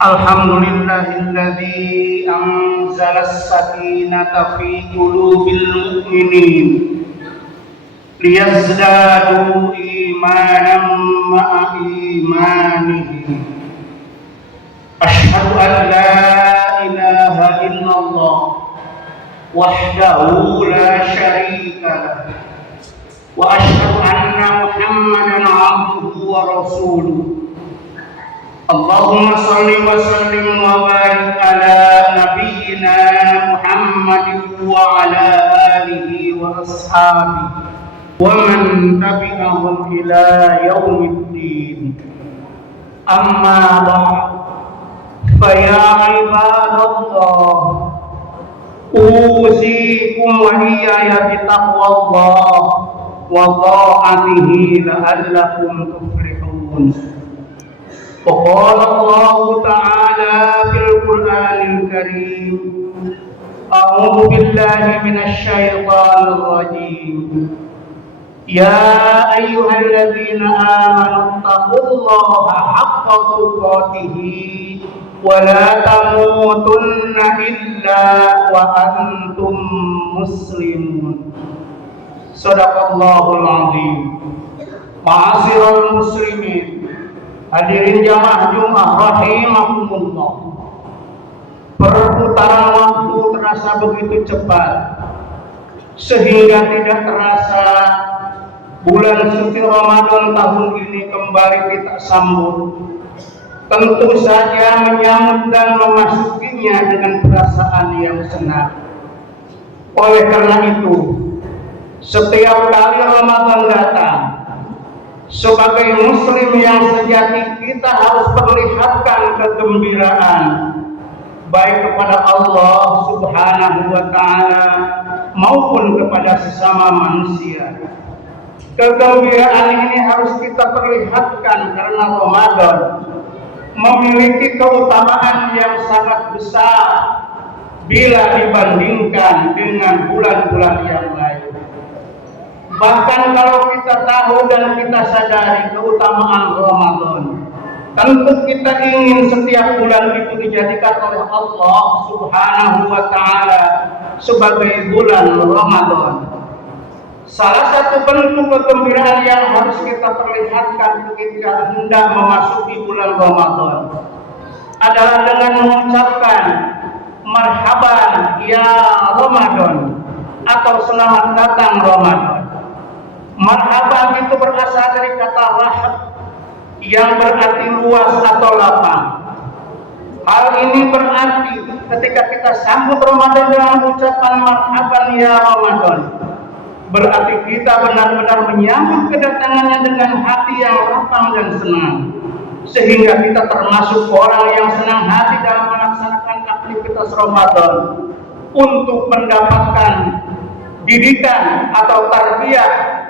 Alhamdulillahilladzi anzalas sakinata fi qulubil mu'minin liyazdadu imanan ma'a imanihim. Asyhadu an la ilaha illallah wahdahu la syarika lah wa asyhadu anna Muhammadan abduhu wa rasuluh. Allahumma salli wa sallim wa barik ala nabiyyina Muhammadin wa ala alihi wa ashabihi wa man tabi'ahum ila yaumiddin. Amma ba'd, fa ya ibadallah, usikum wa iyaya bi taqwallah wa ta'atihi la'allakum tuflihun. وقال الله تعالى في القرآن الكريم: أعوذ بالله من الشيطان الرجيم. يا أيها الذين آمنوا اتقوا الله حق تقاته ولا تموتن إلا وأنتم مسلمون. صدق الله العظيم. Ma'asyiral muslimin, hadirin jamaah Jumat rahimakumullah. Perputaran waktu terasa begitu cepat sehingga tidak terasa bulan suci Ramadan tahun ini kembali kita sambut. Tentu saja menyambut dan memasukinya dengan perasaan yang senang. Oleh karena itu, setiap kali Ramadan datang, sebagai muslim yang sejati, kita harus perlihatkan kegembiraan baik kepada Allah Subhanahu wa ta'ala maupun kepada sesama manusia. Kegembiraan ini harus kita perlihatkan karena Ramadan memiliki keutamaan yang sangat besar bila dibandingkan dengan bulan-bulan yang lain. Bahkan kalau kita tahu dan kita sadari keutamaan Ramadan, tentu kita ingin setiap bulan itu dijadikan oleh Allah Subhanahu wa ta'ala sebagai bulan Ramadan. Salah satu bentuk kegembiraan yang harus kita perlihatkan ketika hendak memasuki bulan Ramadan adalah dengan mengucapkan marhaban ya Ramadan atau selamat datang Ramadan. Marhaban itu berasal dari kata rahab yang berarti luas atau lapang. Hal ini berarti ketika kita sambut Ramadan dengan ucapan marhaban ya Ramadan, berarti kita benar-benar menyambut kedatangannya dengan hati yang lapang dan senang, sehingga kita termasuk orang yang senang hati dalam melaksanakan aktivitas Ramadan untuk mendapatkan didikan atau tarbiyah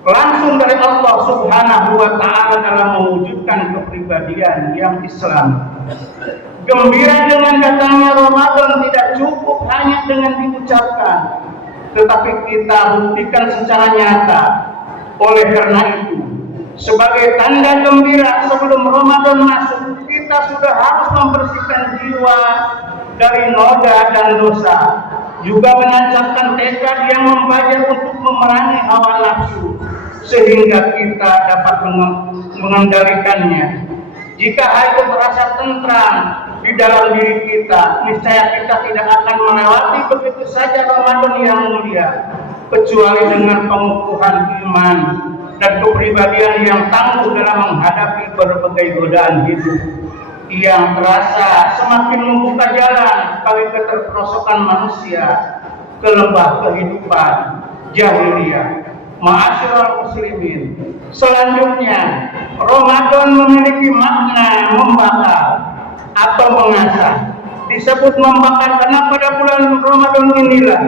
langsung dari Allah Subhanahu wa ta'ala dalam mewujudkan kepribadian yang Islam. Gembira dengan datangnya Ramadan tidak cukup hanya dengan diucapkan, tetapi kita buktikan secara nyata. Oleh karena itu, sebagai tanda gembira sebelum Ramadan masuk, kita sudah harus membersihkan jiwa dari noda dan dosa, juga menancapkan tekad yang membajak untuk memerangi hawa nafsu, sehingga kita dapat mengendalikannya. Jika hal itu terasa tentram di dalam diri kita, niscaya kita tidak akan melewati begitu saja Ramadan yang mulia, kecuali dengan pengukuhan iman dan kepribadian yang tangguh dalam menghadapi berbagai godaan hidup yang terasa semakin membuka jalan bagi keterperosokan manusia ke lembah kehidupan jahiliyah. Ma'asyiral muslimin, selanjutnya Ramadan memiliki makna membakar atau mengasah. Disebut membakar karena pada bulan Ramadan inilah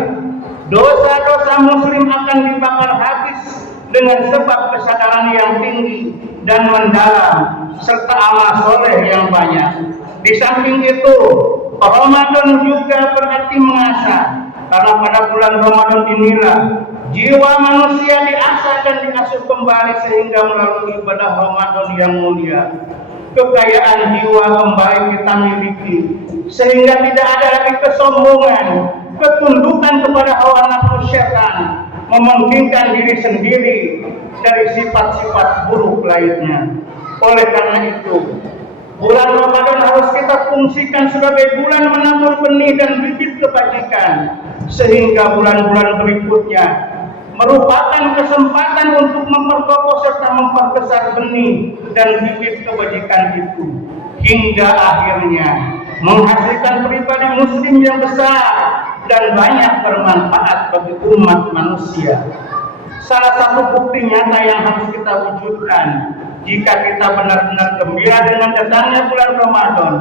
dosa-dosa muslim akan dibakar habis dengan sebab kesadaran yang tinggi dan mendalam serta amal soleh yang banyak. Di samping itu, Ramadan juga berarti mengasah, karena pada bulan Ramadan inilah jiwa manusia diasah dan diasuh kembali sehingga melalui ibadah Ramadan yang mulia kekayaan jiwa kembali kita miliki, sehingga tidak ada lagi kesombongan, ketundukan kepada hawa nafsu syaitan, mementingkan diri sendiri dari sifat-sifat buruk lainnya. Oleh karena itu, bulan Ramadan harus kita fungsikan sebagai bulan menabur benih dan bibit kebajikan, sehingga bulan-bulan berikutnya merupakan kesempatan untuk memperkokoh serta memperbesar benih dan bibit kebajikan itu, hingga akhirnya menghasilkan pribadi muslim yang besar dan banyak bermanfaat bagi umat manusia. Salah satu bukti nyata yang harus kita wujudkan jika kita benar-benar gembira dengan datangnya bulan Ramadan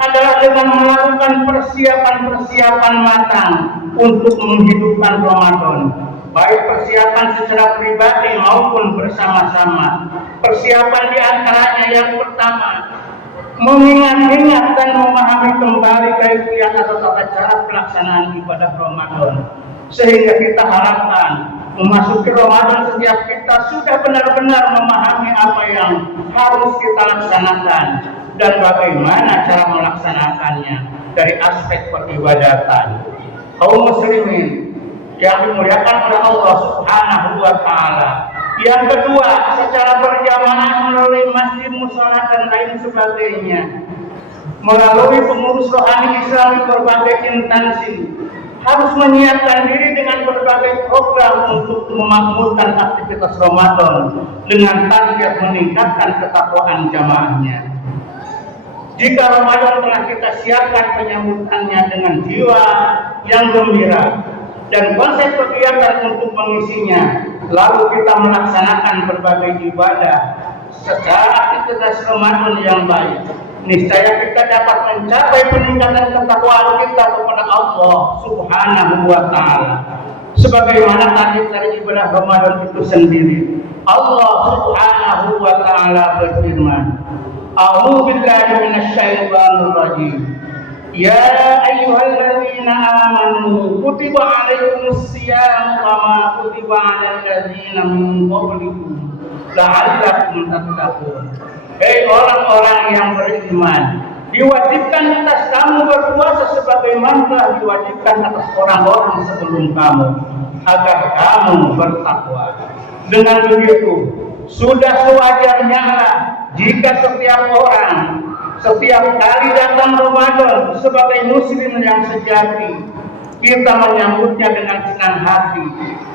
adalah dengan melakukan persiapan-persiapan matang untuk menghidupkan Ramadan, baik persiapan secara pribadi maupun bersama-sama. Persiapan di antaranya yang pertama, mengingat-ingat dan memahami kembali kaifiat atau tata cara pelaksanaan ibadah Ramadan, sehingga kita harapkan memasuki Ramadan setiap kita sudah benar-benar memahami apa yang harus kita laksanakan dan bagaimana cara melaksanakannya dari aspek peribadatan. Kaum muslimin yang dimuliakan oleh Allah Subhanahu wa taala. Yang kedua, secara berjamaah melalui masjid, mushola dan lain sebagainya, melalui pengurus rohani Islam berbagai instansi, harus menyiapkan diri dengan berbagai program untuk memakmurkan aktivitas Ramadan dengan target meningkatkan ketakwaan jamaahnya. Jika Ramadan telah kita siapkan penyambutannya dengan jiwa yang gembira dan konsep kegiatan untuk mengisinya, lalu kita melaksanakan berbagai ibadah secara aktivitas Ramadan yang baik, niscaya kita dapat mencapai peningkatan ketakwaan kita kepada Allah Subhanahu wa taala. Sebagaimana target dari ibadah Ramadan itu sendiri, Allah Subhanahu wa taala berfirman, A'udzu billahi minasyaitonir rajim. Ya ayyuhalladzina amanu kutiba 'alaikumus shiyam kama kutiba 'alal ladzina min qablikum la'allakum tattaqun. Hei orang-orang yang beriman, diwajibkan atas kamu berpuasa sebagaimana telah diwajibkan atas orang-orang sebelum kamu, agar kamu bertakwa. Dengan begitu, sudah sewajarnya jika setiap orang, setiap kali datang Ramadan sebagai muslim yang sejati, kita menyambutnya dengan senang hati,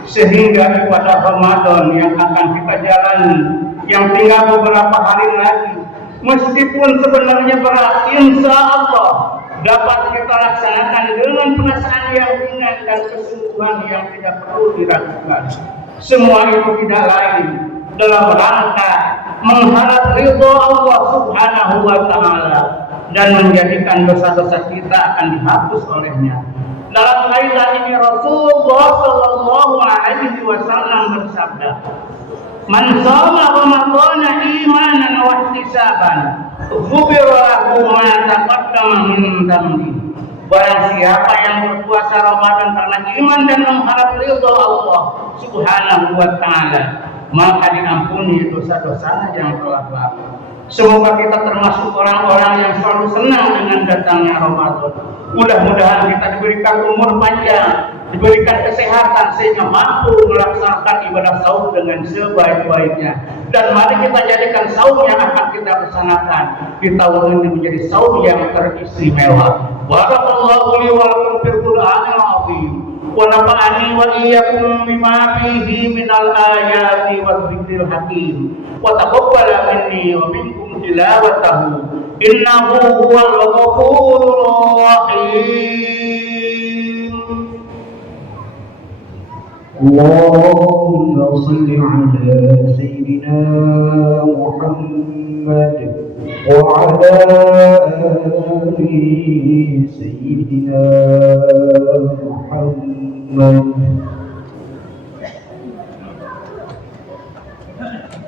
sehingga ibadah Ramadan yang akan kita jalani yang tinggal beberapa hari lagi, meskipun sebenarnya berat, insya Allah dapat kita laksanakan dengan perasaan yang ringan dan kesungguhan yang tidak perlu diragukan. Semua itu tidak lain dalam rangka mengharap ridho Allah Subhanahu wa taala dan menjadikan dosa-dosa kita akan dihapus olehnya. Dalam kaitan ini Rasulullah sallallahu alaihi wasallam bersabda, "Man shoma Ramadhana imanan wa ihtisaban, ghufira lahu ma taqaddama min dhanbi." Barang siapa yang berpuasa Ramadan karena iman dan mengharap ridho Allah Subhanahu wa taala, maka diampuni dosa-dosanya yang telah lalu. Semoga kita termasuk orang-orang yang selalu senang dengan datangnya Ramadan. Mudah-mudahan kita diberikan umur panjang, diberikan kesehatan sehingga mampu melaksanakan ibadah saum dengan sebaik-baiknya. Dan mari kita jadikan saum yang akan kita laksanakan di tahun ini menjadi saum yang teristimewa. Barakallahu li wa lakum fil Qur'anil azim. Wa nafa'ani wa iyyakum bima fihi minal ayati wadh-dhikril hakim. Wa taqabbala minni wa minkum tilawatahu. Innahu huwal ghafurur rahim. Allahumma shalli ala sayyidina Muhammad wa ala ali sayyidina Muhammad.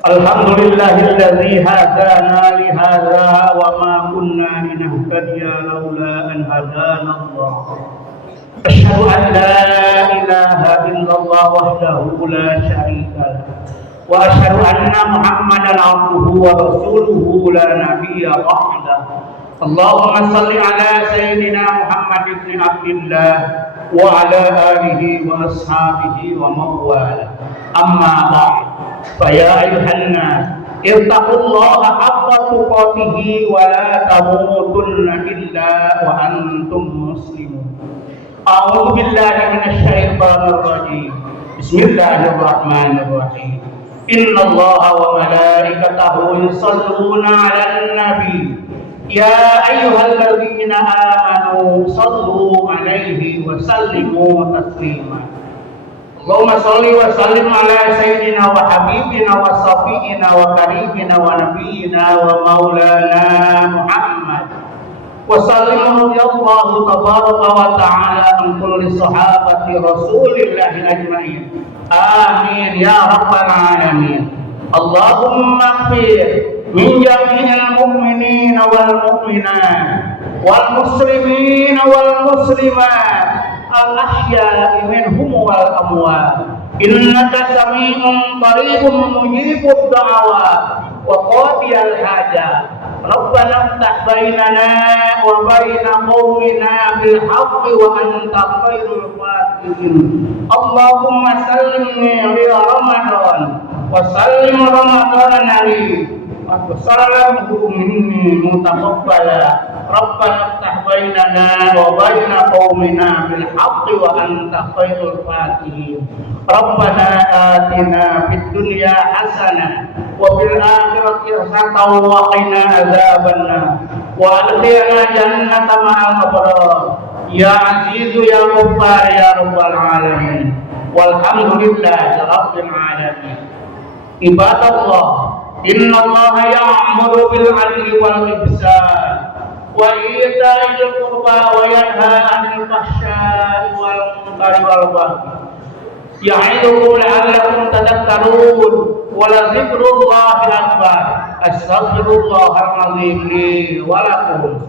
Alhamdulillahilladzi hadana li hadza wa ma kunna linahtadiya laula an hadana Allah. Asyhadu an la ilaha illallah wahdahu la syarika lah وأشهد أن محمدا عبده ورسوله لا نبي بعده. اللهم صل على سيدنا محمد بن عبد الله وعلى آله وأصحابه ومن والاه. أما بعد فيا أيها الناس اتقوا الله حق تقاته ولا تموتن إلا وأنتم مسلمون. أعوذ بالله من الشيطان الرجيم. بسم الله الرحمن الرحيم. إن الله وملائكته يصلون على النبي يا أيها الذين آمنوا صلوا عليه وسلموا تسليما. اللهم صل وسلم على سيدنا وحبيبنا وصفينا وكريمنا ونبينا ومولانا محمد وسلم رضي الله تبارك وتعالى عن كل صحابة رسول الله أجمعين. آمين يا رب العالمين. اللهم اغفر من جميع المؤمنين والمؤمنات والمسلمين والمسلمات الأحياء منهم والأموات إنك سميع قريب مجيب الدعوات وقاضي الحاجات. ربنا افتح بيننا وبين قومنا بالحق وأنت خير الفاتحين. اللهم سلمني إلى رمضان وسلم رمضان لي وسلمه مني متقبلا. ربنا افتح بيننا وبين قومنا بالحق وأنت خير الفاتحين. ربنا آتنا في الدنيا حسنة وفي الآخرة حسنة وقنا عذاب النار وأدخلنا جنة مع الأبرار يا عزيز يا غفار يا رب العالمين. والحمد لله رب العالمين. عباد الله إن الله يأمر بالعدل والإحسان وإيتاء ذي القربى وينهى عن الفحشاء والمنكر والبغي يعظكم لعلكم تذكرون ولذكر الله أكبر. أستغفر الله العظيم لي ولكم.